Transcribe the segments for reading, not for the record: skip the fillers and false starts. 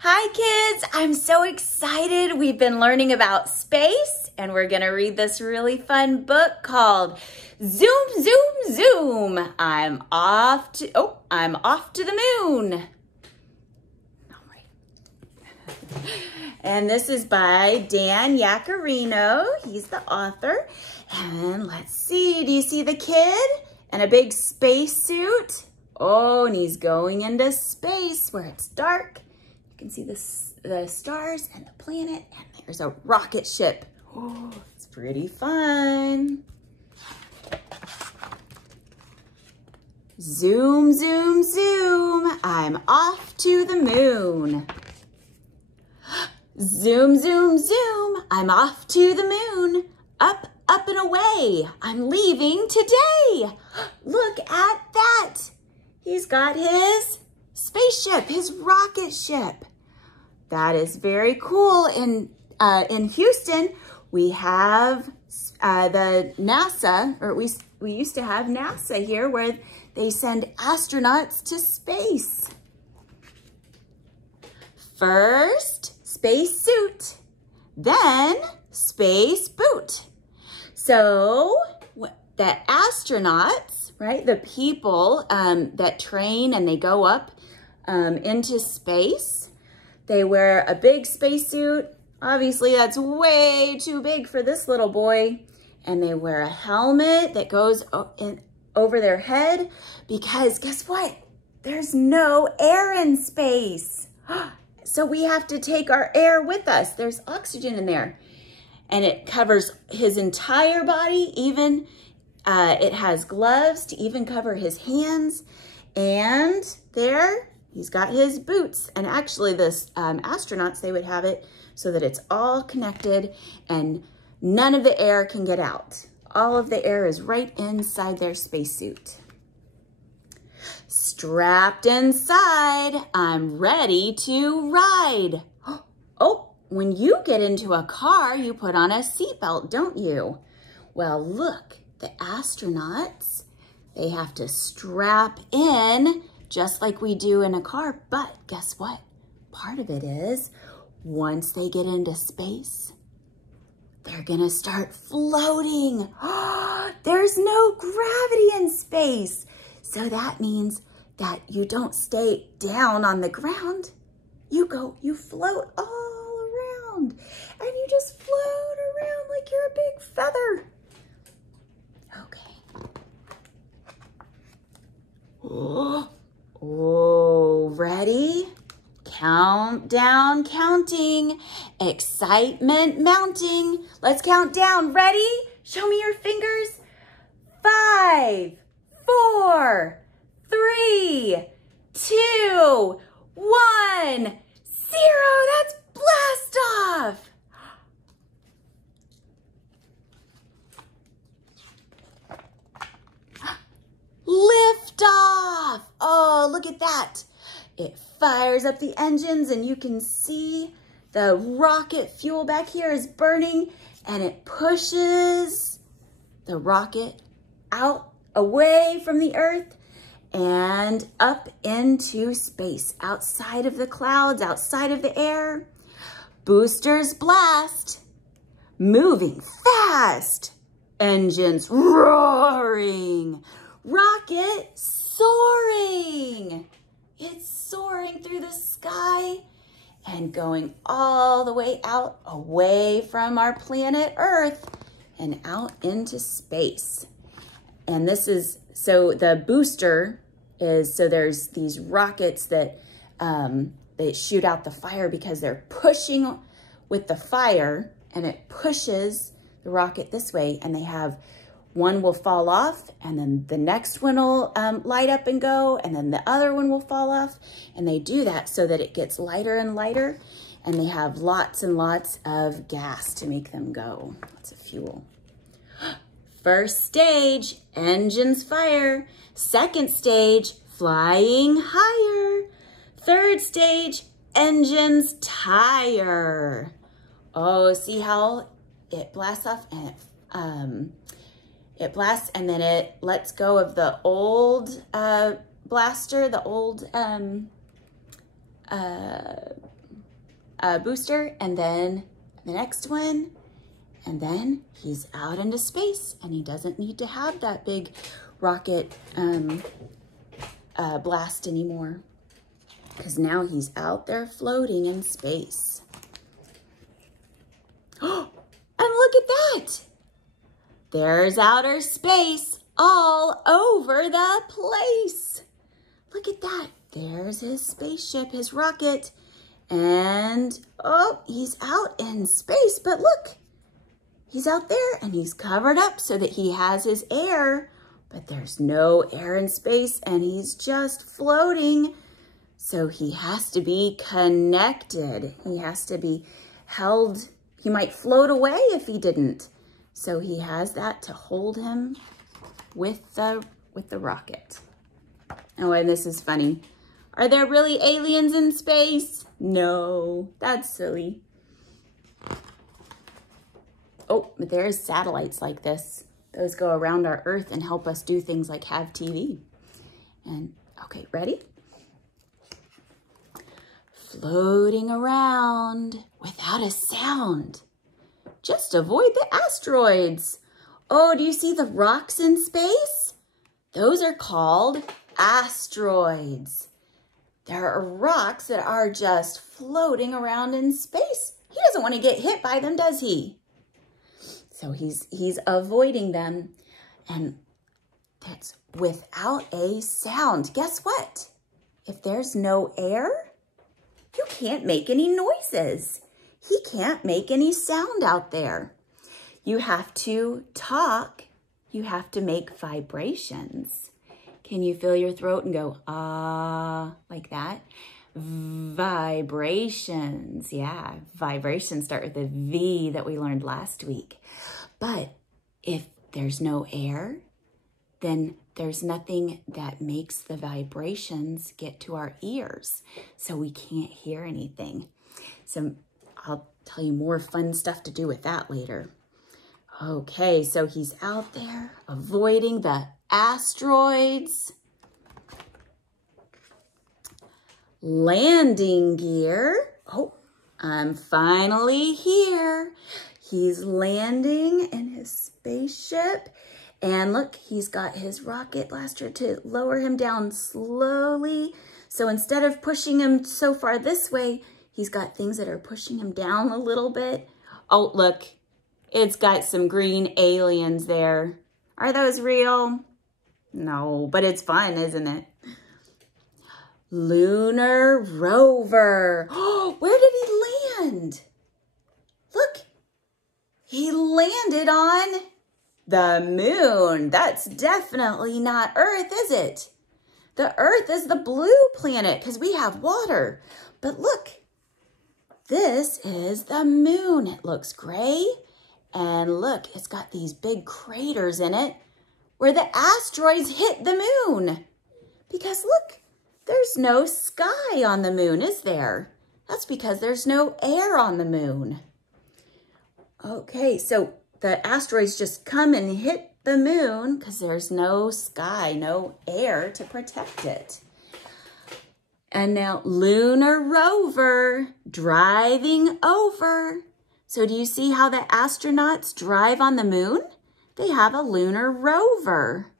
Hi kids, I'm so excited. We've been learning about space and we're gonna read this really fun book called Zoom, Zoom, Zoom. I'm off to the moon. All right. And this is by Dan Yaccarino. He's the author. And let's see, do you see the kid in a big space suit? Oh, and he's going into space where it's dark. You can see the stars and the planet, and there's a rocket ship. Oh, it's pretty fun. Zoom, zoom, zoom. I'm off to the moon. Zoom, zoom, zoom. I'm off to the moon. Up, up and away. I'm leaving today. Look at that. He's got his spaceship, his rocket ship. That is very cool. In Houston, we have the NASA, or we used to have NASA here, where they send astronauts to space. First, space suit, then space boot. So the astronauts, right, the people that train and they go up into space, they wear a big spacesuit. Obviously, that's way too big for this little boy. And they wear a helmet that goes over their head because guess what? There's no air in space. So we have to take our air with us. There's oxygen in there. And it covers his entire body. Even it has gloves to even cover his hands. And there, he's got his boots. And actually, this astronauts, they would have it so that it's all connected and none of the air can get out. All of the air is right inside their spacesuit. Strapped inside, I'm ready to ride. Oh, when you get into a car, you put on a seatbelt, don't you? Well, look, the astronauts, they have to strap in just like we do in a car. But guess what? Part of it is once they get into space, they're gonna start floating. There's no gravity in space. So that means that you don't stay down on the ground. You float all around and you just float around like you're a big feather. Okay. Oh, ready? Countdown, counting, excitement mounting. Let's count down. Ready? Show me your fingers. 5, 4, 3, 2, 1, 0. That's blast off. Liftoff. Oh, look at that. It fires up the engines and you can see the rocket fuel back here is burning and it pushes the rocket out away from the Earth and up into space, outside of the clouds, outside of the air. Boosters blast, moving fast, engines roaring, rocket soaring. It's soaring through the sky and going all the way out, away from our planet Earth and out into space. And this is, so the booster is, so there's these rockets that they shoot out the fire because they're pushing with the fire and it pushes the rocket this way, and they have, one will fall off and then the next one will light up and go, and then the other one will fall off. And they do that so that it gets lighter and lighter, and they have lots and lots of gas to make them go. Lots of fuel. First stage, engines fire. Second stage, flying higher. Third stage, engines tire. Oh, see how it blasts off and it blasts and then it lets go of the old blaster, the old booster, and then the next one, and then he's out into space, and he doesn't need to have that big rocket blast anymore, because now he's out there floating in space. Oh, and look at that! There's outer space all over the place. Look at that. There's his spaceship, his rocket. And, oh, he's out in space. But look, he's out there and he's covered up so that he has his air. But there's no air in space and he's just floating. So he has to be connected. He has to be held. He might float away if he didn't. So he has that to hold him with the rocket. Oh, and this is funny. Are there really aliens in space? No, that's silly. Oh, but there's satellites like this. Those go around our Earth and help us do things like have TV. And, okay, ready? Floating around without a sound. Just avoid the asteroids. Oh, do you see the rocks in space? Those are called asteroids. There are rocks that are just floating around in space. He doesn't want to get hit by them, does he? So he's avoiding them. And that's without a sound. Guess what? If there's no air, you can't make any noises. He can't make any sound out there. You have to talk. You have to make vibrations. Can you fill your throat and go, ah, like that? Vibrations. Yeah, vibrations start with a V that we learned last week. But if there's no air, then there's nothing that makes the vibrations get to our ears. So we can't hear anything. So I'll tell you more fun stuff to do with that later. Okay, so he's out there avoiding the asteroids. Landing gear. Oh, I'm finally here. He's landing in his spaceship. And look, he's got his rocket blaster to lower him down slowly. So instead of pushing him so far this way, he's got things that are pushing him down a little bit. Oh, look, it's got some green aliens there. Are those real? No, but it's fun, isn't it? Lunar Rover. Oh, where did he land? Look, he landed on the moon. That's definitely not Earth, is it? The Earth is the blue planet because we have water. But look, this is the moon. It looks gray. And look, it's got these big craters in it where the asteroids hit the moon. Because look, there's no sky on the moon, is there? That's because there's no air on the moon. Okay, so the asteroids just come and hit the moon because there's no sky, no air to protect it. And now Lunar Rover driving over. So do you see how the astronauts drive on the moon? They have a lunar rover.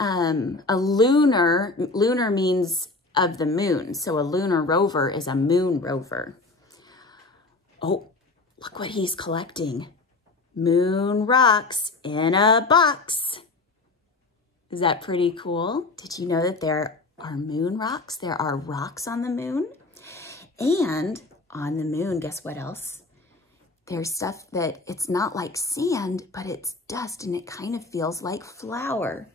Lunar means of the moon. So a lunar rover is a moon rover. Oh, look what he's collecting. Moon rocks in a box. Is that pretty cool? Did you know that there are moon rocks? There are rocks on the moon. And on the moon, guess what else? There's stuff that it's not like sand, but it's dust and it kind of feels like flour.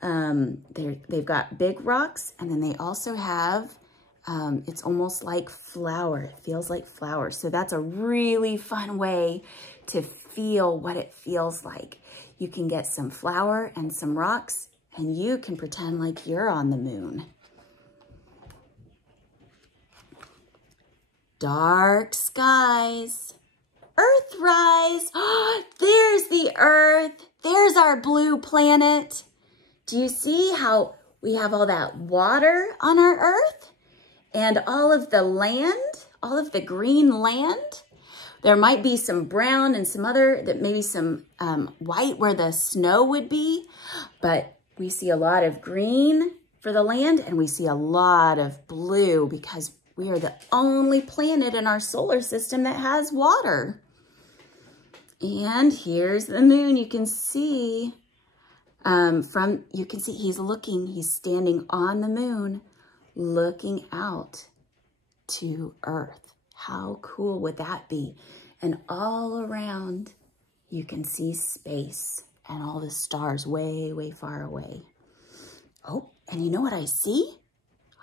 They've got big rocks and then they also have, it's almost like flour. It feels like flour. So that's a really fun way to feel what it feels like. You can get some flour and some rocks and you can pretend like you're on the moon. Dark skies. Earthrise. Oh, there's the Earth. There's our blue planet. Do you see how we have all that water on our Earth? And all of the land all of the green land. There might be some brown and some other, that maybe some white where the snow would be, but we see a lot of green for the land, and we see a lot of blue because we are the only planet in our solar system that has water. And here's the moon. You can see he's standing on the moon, looking out to Earth. How cool would that be? And all around, you can see space and all the stars way, way far away. Oh, and you know what I see?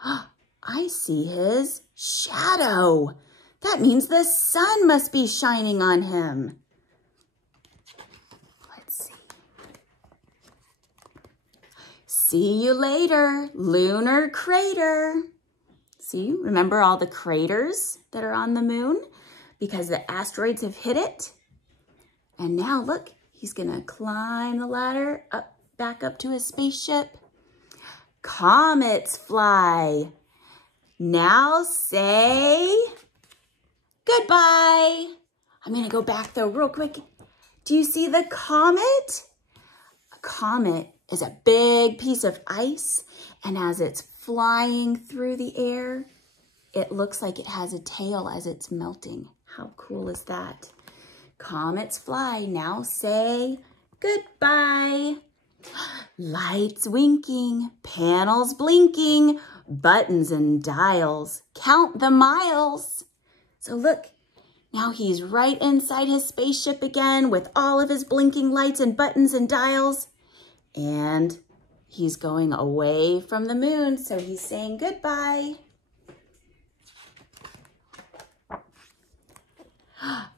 I see his shadow. That means the sun must be shining on him. Let's see. See you later, Lunar Crater. See, remember all the craters that are on the moon because the asteroids have hit it? And now look, he's gonna climb the ladder back up to his spaceship. Comets fly. Now say goodbye. I'm gonna go back though real quick. Do you see the comet? A comet is a big piece of ice, and as it's flying through the air, it looks like it has a tail as it's melting. How cool is that? Comets fly. Now say goodbye. Lights winking, panels blinking, buttons and dials. Count the miles. So look, now he's right inside his spaceship again with all of his blinking lights and buttons and dials. And he's going away from the moon, so he's saying goodbye.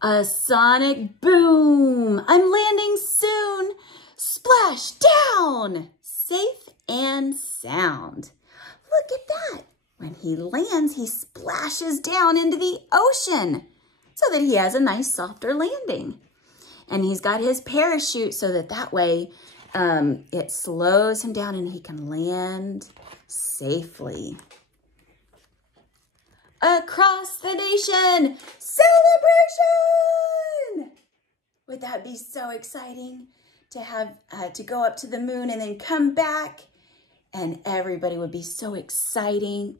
A sonic boom. I'm landing soon. Splash down. Safe and sound. Look at that. When he lands, he splashes down into the ocean so that he has a nice softer landing. And he's got his parachute so that way it slows him down and he can land safely. Across the nation, celebration! Would that be so exciting to have to go up to the moon and then come back? And everybody would be so excited,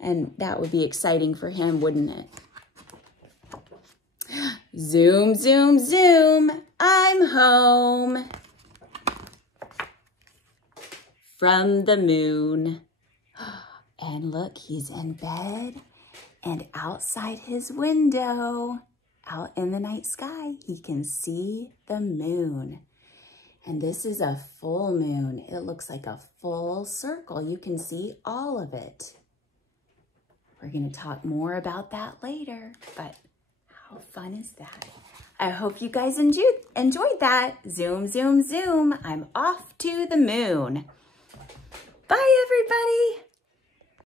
and that would be exciting for him, wouldn't it? Zoom, zoom, zoom, I'm home from the moon. And look, he's in bed, and outside his window, out in the night sky, he can see the moon. And this is a full moon. It looks like a full circle. You can see all of it. We're going to talk more about that later, but how fun is that? I hope you guys enjoyed that. Zoom, zoom, zoom. I'm off to the moon. Bye, everybody.